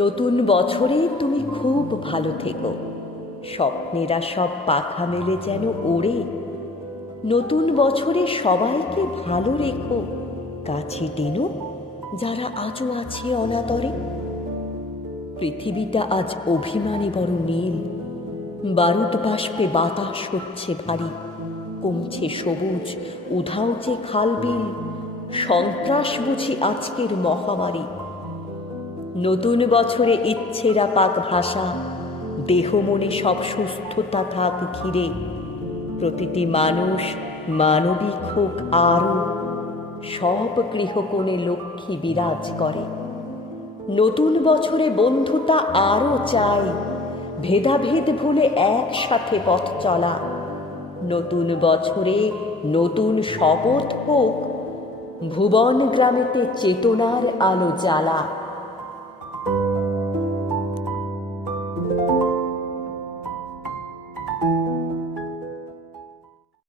নতুন বছরে তুমি খুব ভালো থেকো স্বপ্নেরা সব পাখা মেলে যেন ওড়ে নতুন বছরে সবাইকে ভালো রেখো কাছে টেনো যারা আজও আছে অনাদরে পৃথিবীটা আজ অভিমানে বড় নীল বারুদ বাষ্পে বাতাস হচ্ছে ভারী কমছে সবুজ উধাও যে খালবিল সন্ত্রাস বুঝি আজকের মহামারী নতুন বছরে ইচ্ছেরা পাক ভাষা দেহ মনে সব সুস্থতা থাক ঘিরে প্রতিটি মানুষ মানবিক হোক আরও সব গৃহকোণে লক্ষ্মী বিরাজ করে নতুন বছরে বন্ধুতা আরও চাই ভেদাভেদ ভুলে একসাথে পথ চলা নতুন বছরে নতুন শপথ হোক ভুবন গ্রামেতে চেতনার আলো জ্বালা